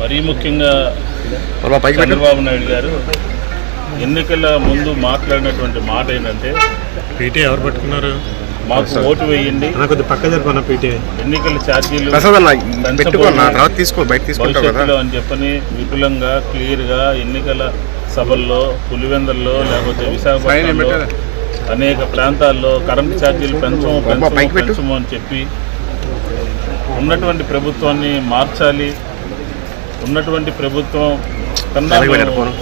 మరీ ముఖ్యంగా చంద్రబాబు నాయుడు గారు ఎన్నికల ముందు మాట్లాడినటువంటి మాట ఏంటంటే, పీటీ ఎవరు పట్టుకున్నారు, మాకు ఓటు వేయండి, ఎన్నికల ఛార్జీలు భవిష్యత్తులో అని చెప్పని విపులంగా క్లియర్గా ఎన్నికల సభల్లో, పులివెందుల్లో, లేకపోతే విశాఖపట్నంలో అనేక ప్రాంతాల్లో కరెంటు ఛార్జీలు పెంచము అని చెప్పి ఉన్నటువంటి ప్రభుత్వాన్ని మార్చాలి, ఉన్నటువంటి ప్రభుత్వం కన్నా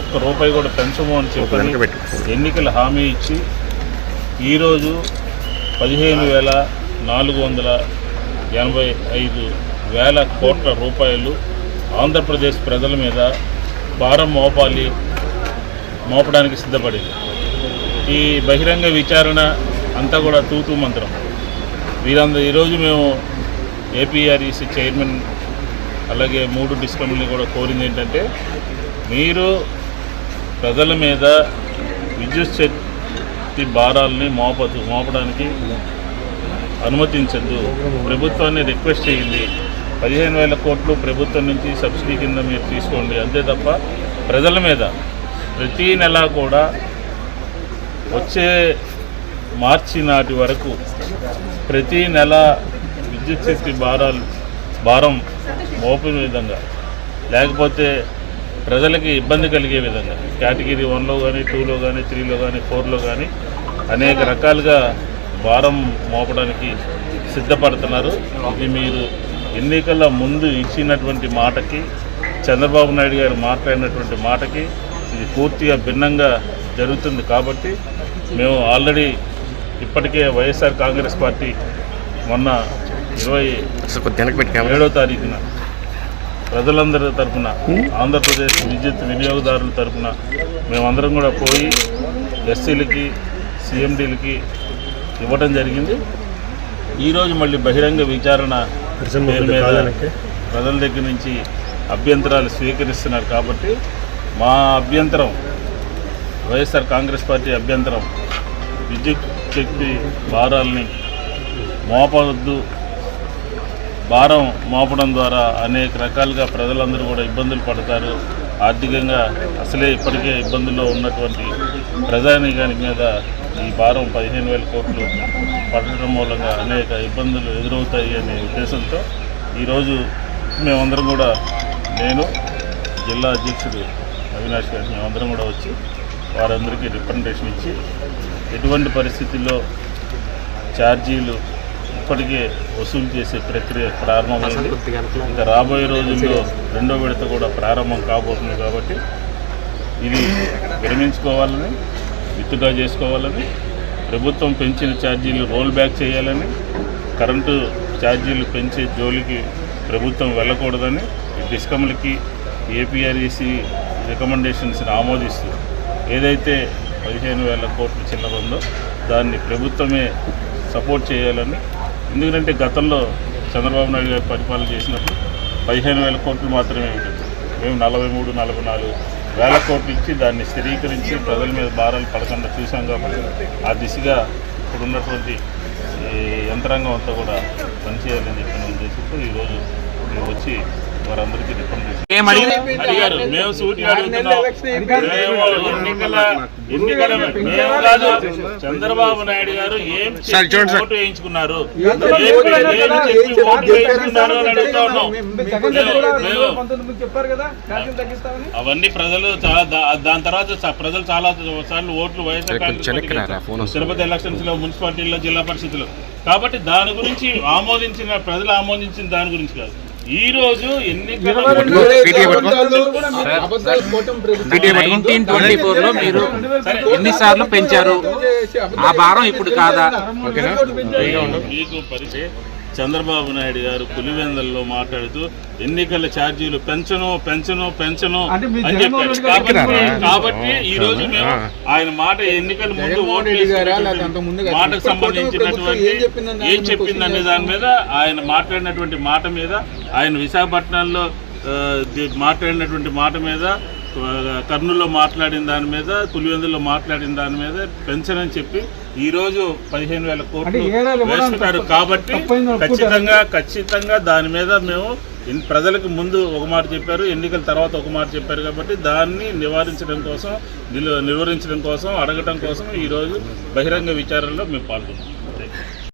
ఒక్క రూపాయి కూడా పెంచము అని చెప్పి ఎన్నికల హామీ ఇచ్చి ఈరోజు 15,485 కోట్ల రూపాయలు ఆంధ్రప్రదేశ్ ప్రజల మీద భారం మోపడానికి సిద్ధపడింది. ఈ బహిరంగ విచారణ అంతా కూడా తూతూ మంత్రం. ఈరోజు మేము ఏపీఆర్ఈసీ చైర్మన్ అలాగే 3 డిస్కమ్ని కూడా కోరింది ఏంటంటే, మీరు ప్రజల మీద విద్యుత్ శక్తి భారాలని మోపడానికి అనుమతించద్దు. ప్రభుత్వాన్ని రిక్వెస్ట్ చేయండి, 15,000 కోట్లు ప్రభుత్వం నుంచి సబ్సిడీ కింద మీరు తీసుకోండి. అంతే తప్ప ప్రజల మీద ప్రతీ నెల కూడా వచ్చే మార్చి నాటి వరకు ప్రతీ నెల విద్యుత్ శక్తి భారం మోపిన విధంగా, లేకపోతే ప్రజలకి ఇబ్బంది కలిగే విధంగా కేటగిరీ 1లో కానీ 2లో కానీ 3లో కానీ 4లో కానీ అనేక రకాలుగా భారం మోపడానికి సిద్ధపడుతున్నారు. ఇది మీరు ఎన్నికల ముందు ఇచ్చినటువంటి మాటకి, చంద్రబాబు నాయుడు గారు మాట్లాడినటువంటి మాటకి ఇది పూర్తిగా భిన్నంగా జరుగుతుంది. కాబట్టి మేము ఆల్రెడీ ఇప్పటికే వైఎస్ఆర్ కాంగ్రెస్ పార్టీ మొన్న 27వ తారీఖున ప్రజలందరి తరఫున, ఆంధ్రప్రదేశ్ విద్యుత్ వినియోగదారుల తరఫున మేమందరం కూడా పోయి ఎస్సీలకి, సిఎండీలకి ఇవ్వడం జరిగింది. ఈరోజు మళ్ళీ బహిరంగ విచారణ పేరు మీద ప్రజల దగ్గర నుంచి అభ్యంతరాలు స్వీకరిస్తున్నారు. కాబట్టి మా అభ్యంతరం, వైఎస్ఆర్ కాంగ్రెస్ పార్టీ అభ్యంతరం, విద్యుత్ శక్తి భారాలని మోపవద్దు. భారం మోపడం ద్వారా అనేక రకాలుగా ప్రజలందరూ కూడా ఇబ్బందులు పడతారు. ఆర్థికంగా అసలే ఇప్పటికే ఇబ్బందుల్లో ఉన్నటువంటి ప్రజానీకానికి మీద ఈ భారం 15,000 కోట్లు పడటం మూలంగా అనేక ఇబ్బందులు ఎదురవుతాయి అనే ఉద్దేశంతో ఈరోజు మేమందరం కూడా, నేను జిల్లా అధ్యక్షుడు అవినాష్ గారు, మేమందరం కూడా వచ్చి వారందరికీ రిప్రజెంటేషన్ ఇచ్చి ఎటువంటి పరిస్థితుల్లో ఛార్జీలు ఇప్పటికే వసూలు చేసే ప్రక్రియ ప్రారంభమైంది. ఇంకా రాబోయే రోజుల్లో 2వ విడత కూడా ప్రారంభం కాబోతుంది. కాబట్టి ఇది విరమించుకోవాలని, విత్డ్రా చేసుకోవాలని, ప్రభుత్వం పెంచిన ఛార్జీలు రోల్ బ్యాక్ చేయాలని, కరెంటు ఛార్జీలు పెంచే జోలికి ప్రభుత్వం వెళ్ళకూడదని డిస్కమ్లకి ఏపీఆర్ఈసీ రికమెండేషన్స్ని ఆమోదిస్తూ ఏదైతే 15,000 కోట్ల చిల్లర ఉందో దాన్ని ప్రభుత్వమే సపోర్ట్ చేయాలని. ఎందుకంటే గతంలో చంద్రబాబు నాయుడు గారు పరిపాలన చేసినప్పుడు 15,000 కోట్లు మాత్రమే ఉంటుంది. మేము 43-44,000 కోట్లు ఇచ్చి దాన్ని స్థిరీకరించి ప్రజల మీద భారాలు పడకుండా చూసాం. కాబట్టి ఆ దిశగా ఇప్పుడున్నటువంటి యంత్రాంగం అంతా కూడా పనిచేయాలని చెప్పిన ఉద్దేశంతో ఈరోజు మేము వచ్చి వారందరికీ రికమెండేషన్ అడిగారు. మేము సూటిగా అడుగుతున్నాం, మేము కాదు, చంద్రబాబు నాయుడు గారు ఏం ఓటు వేయించుకున్నారు అని అడుగుతా ఉన్నాం. అవన్నీ ప్రజలు దాని తర్వాత ప్రజలు చాలా సార్లు ఓట్లు వైఎస్ఆర్ కాంగ్రెస్ తిరుపతి ఎలక్షన్స్ లో, మున్సిపాలిటీలో, జిల్లా పరిషత్తులో. కాబట్టి దాని గురించి ప్రజలు ఆమోదించిన దాని గురించి కాదు. ఈ రోజు మీరు ఎన్నిసార్లు పెంచారు, ఆ భారం ఇప్పుడు కాదా? మీకు పరిచయం చంద్రబాబు నాయుడు గారు పులివెందుల్లో మాట్లాడుతూ ఎన్నికల ఛార్జీలు పెంచను అని చెప్పారు. కాబట్టి ఈ రోజు మేము ఆయన మాట ఎన్నికల ముందు ఓటు మాటకు సంబంధించినటువంటి ఏం చెప్పిందనే దాని మీద, ఆయన మాట్లాడినటువంటి మాట మీద, ఆయన విశాఖపట్నంలో మాట్లాడినటువంటి మాట మీద, కర్నూలులో మాట్లాడిన దాని మీద, పులివెందుల్లో మాట్లాడిన దాని మీద పెన్షన్ చెప్పి ఈరోజు 15,000 కోట్లు వేస్తున్నారు. కాబట్టి ఖచ్చితంగా దాని మీద మేము ప్రజలకు ముందు ఒక మాట చెప్పారు, ఎన్నికల తర్వాత ఒక మాట చెప్పారు. కాబట్టి దాన్ని నివారించడం కోసం, నిర్వహించడం కోసం, అడగటం కోసం ఈరోజు బహిరంగ విచారణలో మేము పాల్గొన్నాం.